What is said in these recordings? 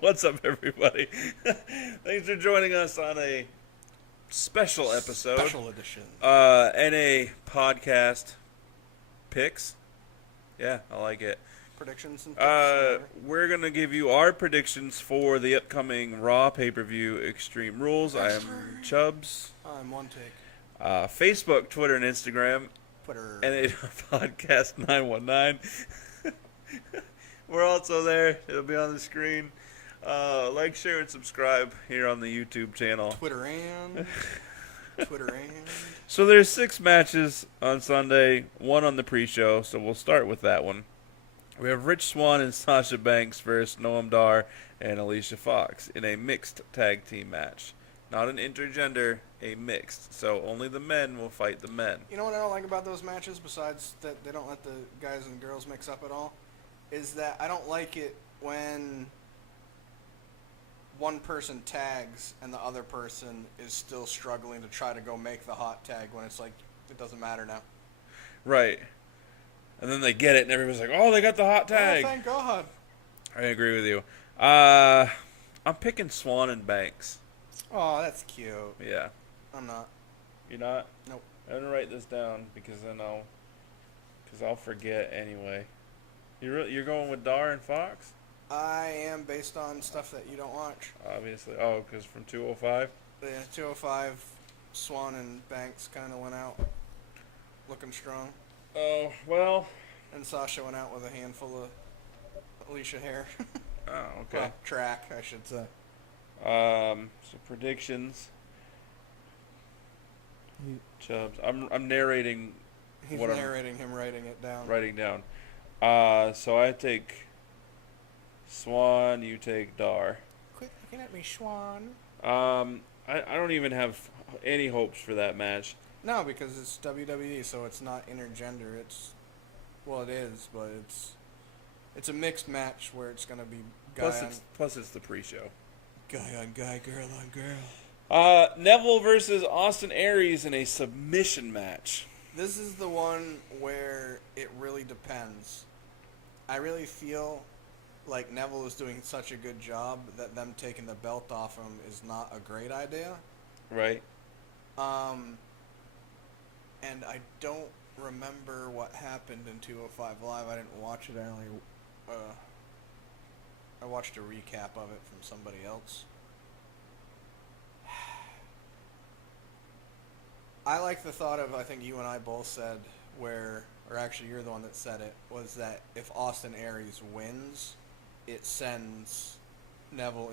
What's up, everybody? Thanks for joining us on a special episode, Special edition. NA podcast picks. Yeah, I like it. Predictions and picks. Whatever. We're gonna give you our predictions for the upcoming Raw pay-per-view Extreme Rules. I am Chubbs. I'm one take. Facebook, Twitter, and Instagram. Twitter. NA Podcast 919. We're also there. It'll be on the screen. Like, share, and subscribe here on the YouTube channel. Twitter and. So there's 6 matches on Sunday, 1 on the pre-show, so we'll start with that one. We have Rich Swann and Sasha Banks versus Noam Dar and Alicia Fox in a mixed tag team match. Not an intergender, a mixed. So only the men will fight the men. You know what I don't like about those matches, besides that they don't let the guys and girls mix up at all, is that I don't like it when one person tags and the other person is still struggling to try to go make the hot tag when it's like, it doesn't matter now. Right. And then they get it and everybody's like, oh, they got the hot tag. Oh, thank God. I agree with you. I'm picking Swan and Banks. Oh, that's cute. Yeah. I'm not. You're not? Nope. I'm going to write this down because then I'll forget anyway. You're going with Dar and Fox? I am based on stuff that you don't watch. Obviously. Oh, because from 205? The 205, Swan and Banks kind of went out looking strong. Oh, well. And Sasha went out with a handful of Alicia hair. Oh, okay. Well, track, I should say. So predictions. Chubbs. I'm narrating He's what narrating him writing it down. I'm writing down. So I take Swan, you take Dar. Quit looking at me, Swan. I don't even have any hopes for that match. No, because it's WWE, so it's not intergender. Well, it is, but it's a mixed match where it's gonna be Plus it's the pre-show. guy on guy, girl on girl. Neville versus Austin Aries in a submission match. This is the one where it really depends. I really feel like Neville is doing such a good job that them taking the belt off him is not a great idea. Right. And I don't remember what happened in 205 Live. I didn't watch it. I watched a recap of it from somebody else. I like the thought of, I think you and I both said, or actually you're the one that said it, was that if Austin Aries wins, it sends Neville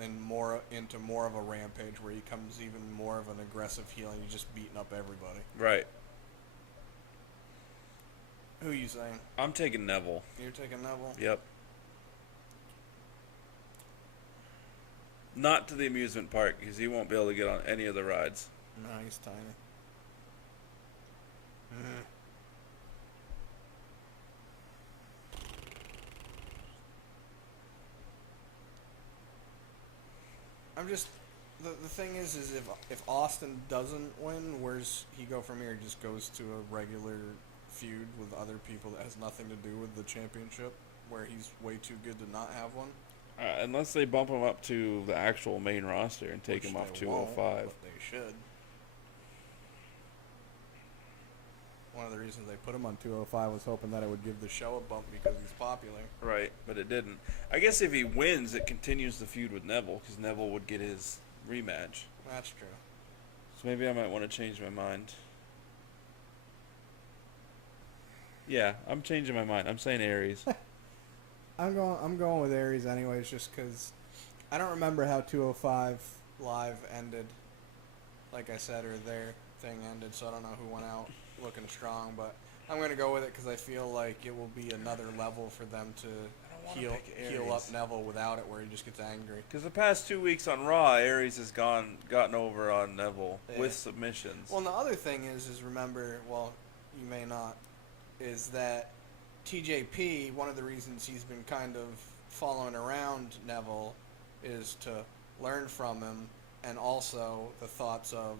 into more of a rampage where he becomes even more of an aggressive heel and he's just beating up everybody. Right. Who are you saying? I'm taking Neville. You're taking Neville? Yep. Not to the amusement park because he won't be able to get on any of the rides. No, he's tiny. I'm just the thing is if Austin doesn't win, where's he go from here? He just goes to a regular feud with other people that has nothing to do with the championship, where he's way too good to not have one. Unless they bump him up to the actual main roster and take him off 205. But they should. One of the reasons they put him on 205 was hoping that it would give the show a bump because he's popular. Right, but it didn't. I guess if he wins, it continues the feud with Neville because Neville would get his rematch. That's true. So maybe I might want to change my mind. Yeah, I'm changing my mind. I'm saying Aries. I'm going with Aries anyways, just because I don't remember how 205 Live ended. Like I said, or their thing ended, so I don't know who went out looking strong, but I'm going to go with it because I feel like it will be another level for them to heal up Neville without it, where he just gets angry. Because the past 2 weeks on Raw, Aries has gotten over on Neville with submissions. Well, and the other thing is remember, well, you may not, is that TJP, one of the reasons he's been kind of following around Neville is to learn from him, and also the thoughts of,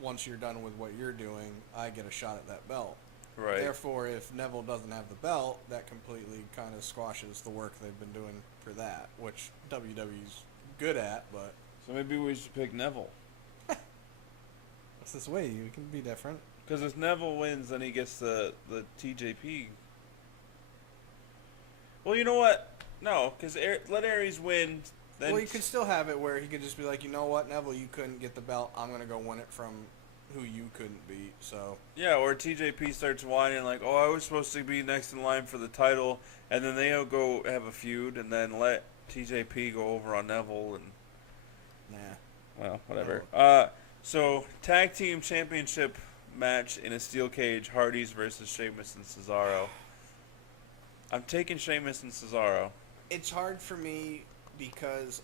once you're done with what you're doing, I get a shot at that belt. Right. Therefore, if Neville doesn't have the belt, that completely kind of squashes the work they've been doing for that, which WWE's good at, but So maybe we should pick Neville. what's this way? You can be different. Because if Neville wins, then he gets the TJP. Well, you know what? No, because let Aries win. Then Well, you could still have it where he could just be like, you know what, Neville, you couldn't get the belt. I'm going to go win it from who you couldn't beat, so. yeah, or TJP starts whining like, "Oh, I was supposed to be next in line for the title," and then they'll go have a feud, and then let TJP go over on Neville, and Nah. well, whatever. So tag team championship match in a steel cage: Hardys versus Sheamus and Cesaro. I'm taking Sheamus and Cesaro. It's hard for me because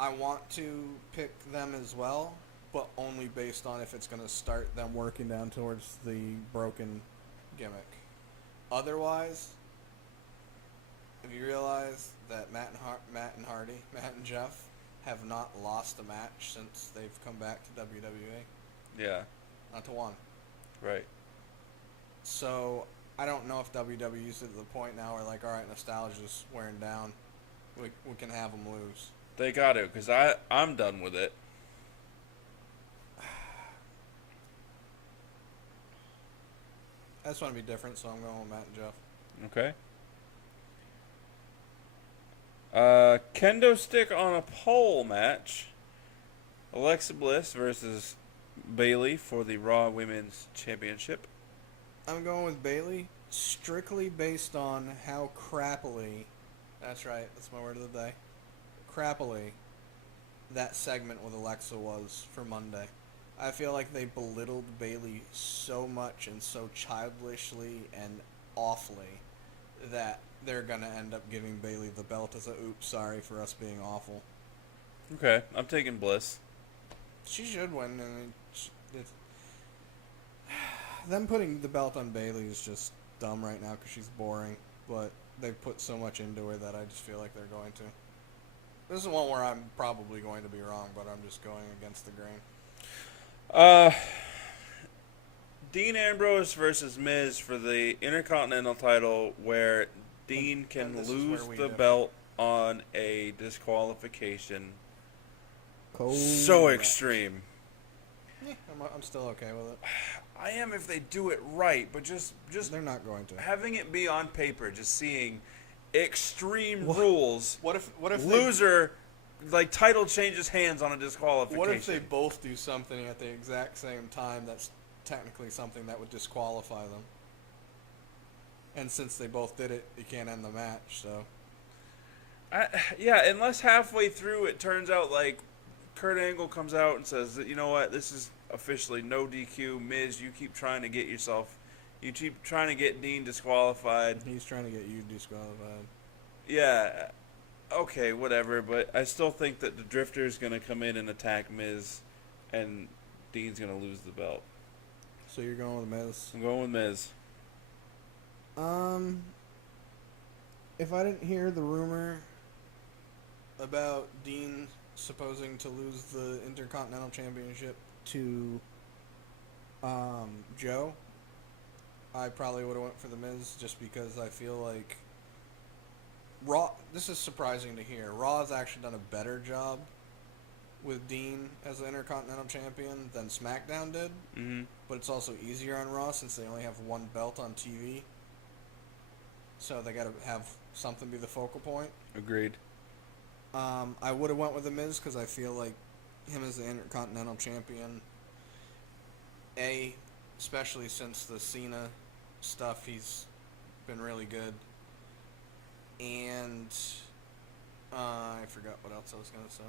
I want to pick them as well, but only based on if it's going to start them working down towards the broken gimmick. Otherwise, have you realized that Matt and Jeff, have not lost a match since they've come back to WWE? Yeah, Not to one. right. So I don't know if WWE's at the point now where like, all right, nostalgia's wearing down. We can have them lose. They got to, because I'm done with it. I just want to be different, so I'm going with Matt and Jeff. Okay. Kendo stick on a pole match. Alexa Bliss versus Bayley for the Raw Women's Championship. I'm going with Bayley, strictly based on how crappily, that's right, that's my word of the day, crappily, that segment with Alexa was for Monday. I feel like they belittled Bayley so much and so childishly and awfully that they're going to end up giving Bayley the belt as a oops, sorry for us being awful. Okay, I'm taking Bliss. She should win. I mean, it's, them putting the belt on Bayley is just dumb right now because she's boring. But they've put so much into her that I just feel like they're going to. This is one where I'm probably going to be wrong, but I'm just going against the grain. Dean Ambrose versus Miz for the Intercontinental title, where Dean And can this is lose where we the differ. belt on a disqualification. Cold So match. extreme. Yeah, I'm still okay with it. I am if they do it right, but just They're not going to. having it be on paper, just seeing extreme What- rules. What if Loser, like title changes hands on a they, disqualification. what if they both do something at the exact same time that's technically something that would disqualify them? And since they both did it, you can't end the match. So Yeah, unless halfway through it turns out like Kurt Angle comes out and says that, you know what, this is officially no DQ. Miz, you keep trying to get Dean disqualified. he's trying to get you disqualified. Yeah, okay, whatever, but I still think that the Drifter's going to come in and attack Miz, and Dean's going to lose the belt. So you're going with Miz. I'm going with Miz. If I didn't hear the rumor about Dean supposing to lose the Intercontinental Championship to Joe, I probably would have went for the Miz just because I feel like Raw. This is surprising to hear. Raw has actually done a better job with Dean as the Intercontinental Champion than SmackDown did, Mm-hmm. but it's also easier on Raw since they only have one belt on TV. So they got to have something be the focal point. Agreed. I would have went with The Miz because I feel like him as the Intercontinental Champion, especially since the Cena stuff, he's been really good. And I forgot what else I was going to say.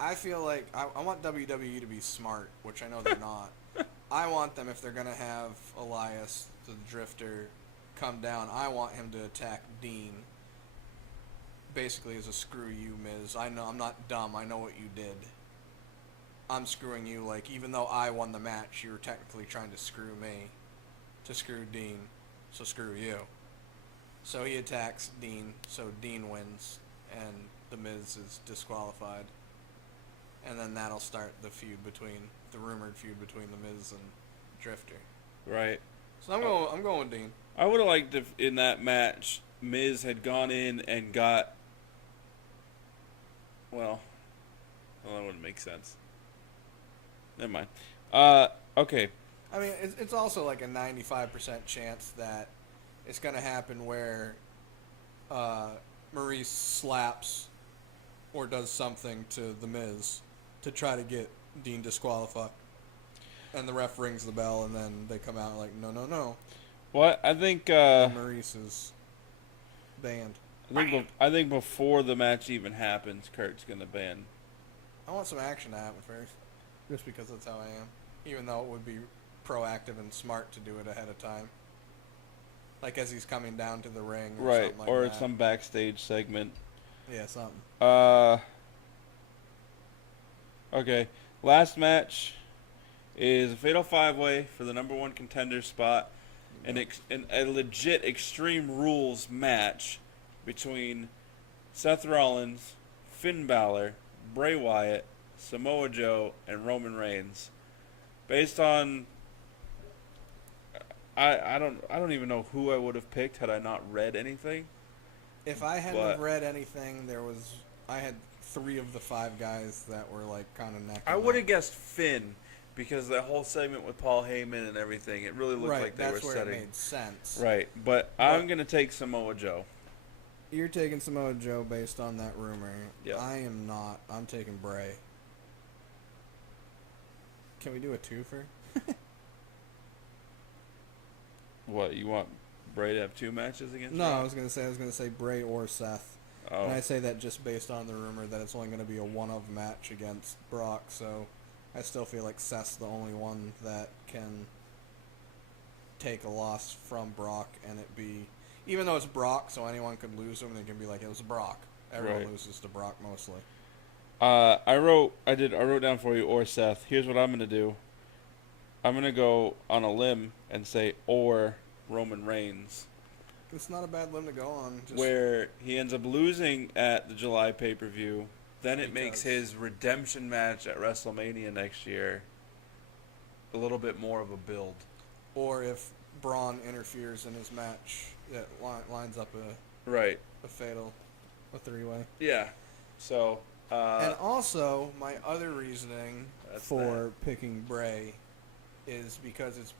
I feel like I want WWE to be smart, which I know they're not. I want them, if they're going to have Elias, the Drifter, come down, I want him to attack Dean. Basically as a screw you, Miz. I know, I'm not dumb. I know what you did. I'm screwing you. Like, even though I won the match, you were technically trying to screw me. To screw Dean. So screw you. So he attacks Dean. So Dean wins. And The Miz is disqualified. and then that'll start the rumored feud between the Miz and Drifter. Right. So I'm going with Dean. I would have liked if in that match Miz had gone in and got. Well, that wouldn't make sense. Never mind. Okay. I mean, it's also like a 95% chance that it's going to happen where Maurice slaps or does something to The Miz to try to get Dean disqualified. And the ref rings the bell, and then they come out like, no. Well, I think And Maurice is banned. I think before the match even happens, Kurt's gonna ban. I want some action to happen first, just because that's how I am. Even though it would be proactive and smart to do it ahead of time, like as he's coming down to the ring, or Right, something like or that. some backstage segment. Yeah, something. Okay. Last match is a Fatal 5-Way for the number 1 contender spot. A legit Extreme Rules match between Seth Rollins, Finn Balor, Bray Wyatt, Samoa Joe, and Roman Reigns. Based on I don't even know who I would have picked had I not read anything. If I hadn't have read anything, I had 3 of the 5 guys that were like kind of neck. I would have guessed Finn because that whole segment with Paul Heyman and everything, it really looked like they were setting. That's where it made sense. Right, but I'm going to take Samoa Joe. You're taking Samoa Joe based on that rumor. Yeah. I am not. I'm taking Bray. Can we do a twofer? What, you want Bray to have 2 matches against No, Brock? I was gonna say Bray or Seth. Oh. And I say that just based on the rumor that it's only going to be a one-of match against Brock, so I still feel like Seth's the only one that can take a loss from Brock and it be, even though it's Brock, so anyone could lose him, they can be like, it was Brock. Everyone Right. loses to Brock mostly. I wrote down for you or Seth. Here's what I'm gonna do. I'm gonna go on a limb and say or Roman Reigns, It's not a bad limb to go on. Just where he ends up losing at the July pay-per-view. Then it He makes does. his redemption match at WrestleMania next year a little bit more of a build. or if Braun interferes in his match, that lines up Right. a fatal, a 3-way. Yeah. So. And also, my other reasoning That's for picking Bray is because it's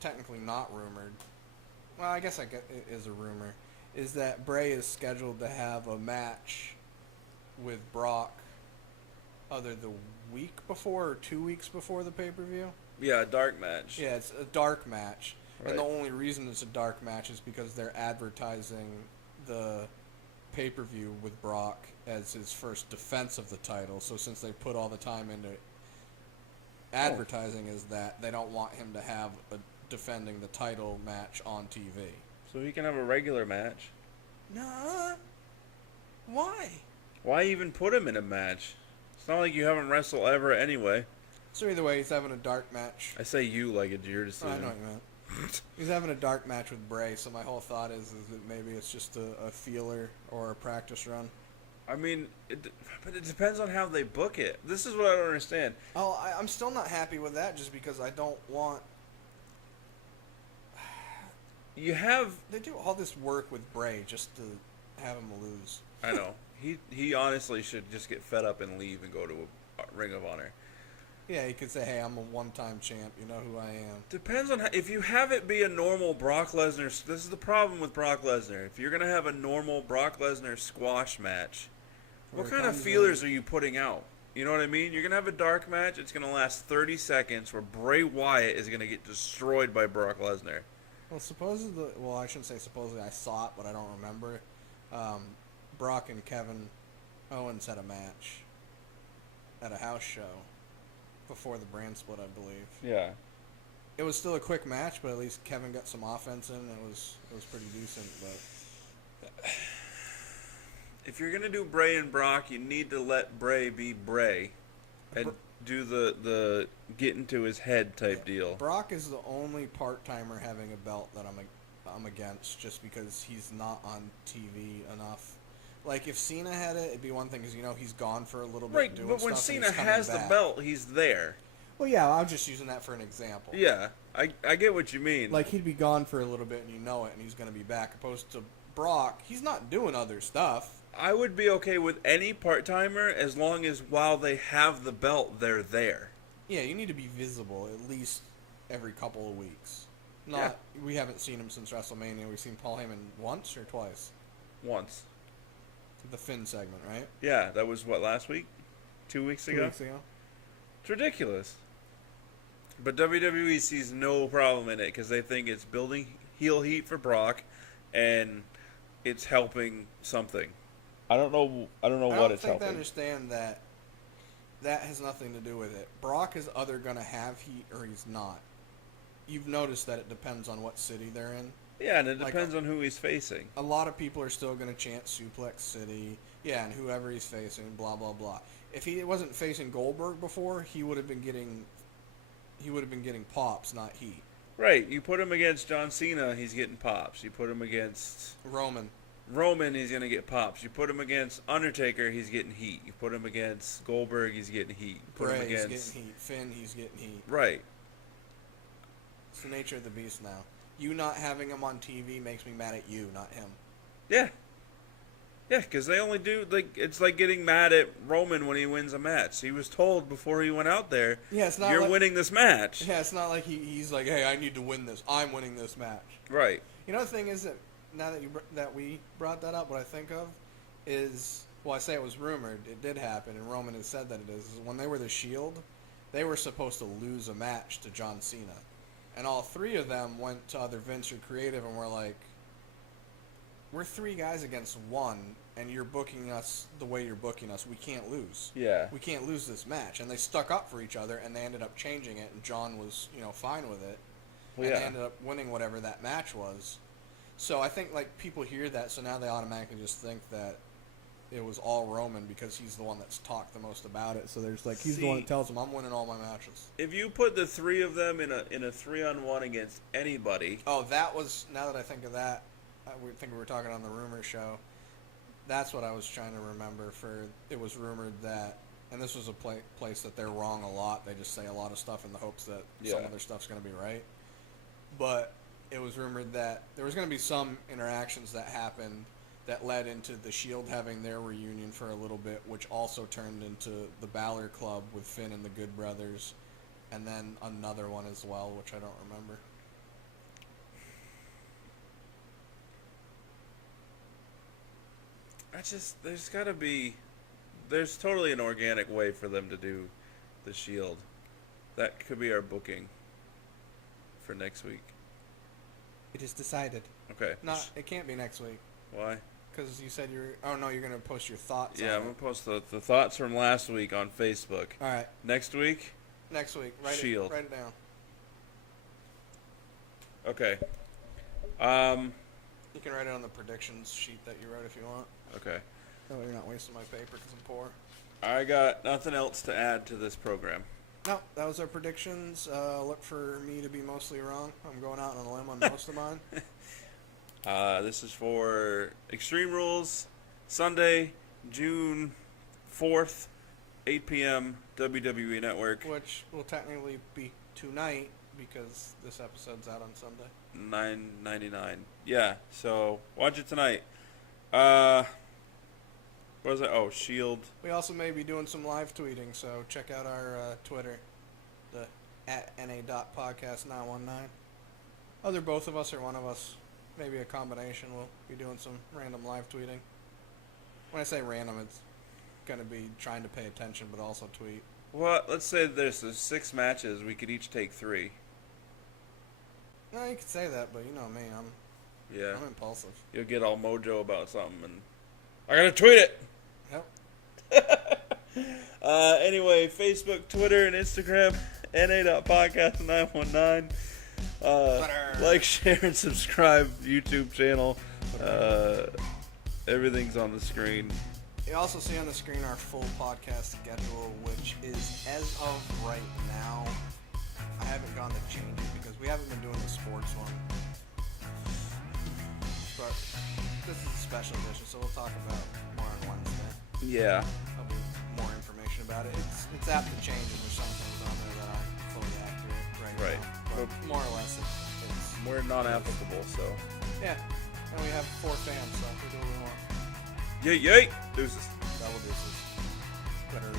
technically not rumored. Well, I guess it is a rumor. Is that Bray is scheduled to have a match with Brock either the week before or 2 weeks before the pay-per-view? Yeah, a dark match. Yeah, it's a dark match. Right. And the only reason it's a dark match is because they're advertising the pay-per-view with Brock as his first defense of the title. So since they put all the time into advertising is that they don't want him to have a defending the title match on TV. So he can have a regular match. Nah. Why? Why even put him in a match? It's not like you haven't wrestled ever anyway. So either way, he's having a dark match. I say you like it's your Oh, decision. I know what you meant. He's having a dark match with Bray, so my whole thought is that maybe it's just a feeler or a practice run. I mean, but it depends on how they book it. This is what I don't understand. Oh, I'm still not happy with that just because I don't want... You have... They do all this work with Bray just to have him lose. I know. He honestly should just get fed up and leave and go to a Ring of Honor. Yeah, he could say, hey, I'm a one-time champ. You know who I am. Depends on if you have it be a normal Brock Lesnar. This is the problem with Brock Lesnar. If you're going to have a normal Brock Lesnar squash match, Where what it kind of comes feelers are you putting out? You know what I mean? You're going to have a dark match. It's going to last 30 seconds where Bray Wyatt is going to get destroyed by Brock Lesnar. Well, supposedly... Well, I shouldn't say supposedly. I saw it, but I don't remember. Brock and Kevin Owens had a match at a house show before the brand split, I believe. Yeah. It was still a quick match, but at least Kevin got some offense in. It was pretty decent, but... If you're going to do Bray and Brock, you need to let Bray be Bray and do the get into his head type deal. Brock is the only part-timer having a belt that I'm against just because he's not on TV enough. Like, if Cena had it, it'd be one thing because, he's gone for a little bit Right, doing but when stuff, and Cena he's coming has the back. belt, he's there. Well, yeah, I'm just using that for an example. Yeah, I get what you mean. Like, he'd be gone for a little bit, and and he's going to be back. Opposed to Brock, he's not doing other stuff. I would be okay with any part-timer as long as while they have the belt, they're there. Yeah, you need to be visible at least every couple of weeks. We haven't seen him since WrestleMania. We've seen Paul Heyman once or twice. Once. The Finn segment, right? Yeah, that was what, last week? 2 weeks ago? 2 weeks ago. It's ridiculous. But WWE sees no problem in it because they think it's building heel heat for Brock, and it's helping something. I don't know what it's helping. I don't think they understand that has nothing to do with it. Brock is either going to have heat or he's not. You've noticed that it depends on what city they're in. Yeah, and it depends on who he's facing. A lot of people are still going to chant Suplex City. Yeah, and whoever he's facing, blah blah blah. If he wasn't facing Goldberg before, he would have been getting pops, not heat. Right. You put him against John Cena, he's getting pops. You put him against Roman, he's going to get pops. You put him against Undertaker, he's getting heat. You put him against Goldberg, he's getting heat. You put him against he's getting heat. Finn, he's getting heat. Right. It's the nature of the beast now. You not having him on TV makes me mad at you, not him. Yeah. Yeah, because they only do, it's like getting mad at Roman when he wins a match. He was told before he went out there, you're winning this match. Yeah, it's not like he's like, hey, I need to win this. I'm winning this match. Right. You know, the thing is that now that we brought that up, what I think of is, well, I say it was rumored. It did happen, and Roman has said that it is when they were the Shield, they were supposed to lose a match to John Cena. And all three of them went to other Vince or Creative and were like, we're three guys against one, and you're booking us the way you're booking us. We can't lose. Yeah. We can't lose this match. And they stuck up for each other, and they ended up changing it, and John was, fine with it. Well, and yeah. they ended up winning whatever that match was. So I think, people hear that, so now they automatically just think that it was all Roman because he's the one that's talked the most about it. So there's he's the one that tells them, I'm winning all my matches. If you put the three of them in a 3-on-1 against anybody. Oh, that was, now that I think of that, I think we were talking on the rumor show. That's what I was trying to remember it was rumored that, and this was a place that they're wrong a lot. They just say a lot of stuff in the hopes that some other stuff's going to be right. But it was rumored that there was going to be some interactions that happened that led into the Shield having their reunion for a little bit, which also turned into the Balor Club with Finn and the Good Brothers, and then another one as well, which I don't remember. There's totally an organic way for them to do the Shield. That could be our booking for next week. It is decided. Okay. No, it can't be next week. Why? Because you said you're going to post your thoughts. Yeah, I'm going to post the thoughts from last week on Facebook. All right. Next week? Next week. Shield. Write it down. Okay. You can write it on the predictions sheet that you wrote if you want. Okay. That way you're not wasting my paper because I'm poor. I got nothing else to add to this program. No, that was our predictions. Look for me to be mostly wrong. I'm going out on a limb on most of mine. This is for Extreme Rules, Sunday, June 4th, 8 p.m., WWE Network. Which will technically be tonight because this episode's out on Sunday. $9.99. Yeah, so watch it tonight. What was it? Oh, Shield. We also may be doing some live tweeting, so check out our Twitter, the @na.podcast919. Either both of us or one of us, maybe a combination, will be doing some random live tweeting. When I say random, it's going to be trying to pay attention, but also tweet. Well, let's say there's 6 matches. We could each take 3. No, you could say that, but you know me, I'm impulsive. You'll get all mojo about something, and I gotta tweet it. Yep. Anyway, Facebook, Twitter, and Instagram, na.podcast919. Like, share, and subscribe. YouTube channel. Everything's on the screen. You also see on the screen our full podcast schedule, which is, as of right now, I haven't gone to change it because we haven't been doing the sports one. But this is a special edition, so we'll talk about more on Wednesday. Yeah. There'll be more information about it. It's apt to change, and there's some things on there that aren't fully accurate Right. now. But more or less, it's We're non-applicable, so. yeah. And we have 4 fans, so we do what we want. Yay, yay! Deuces. Double deuces. Better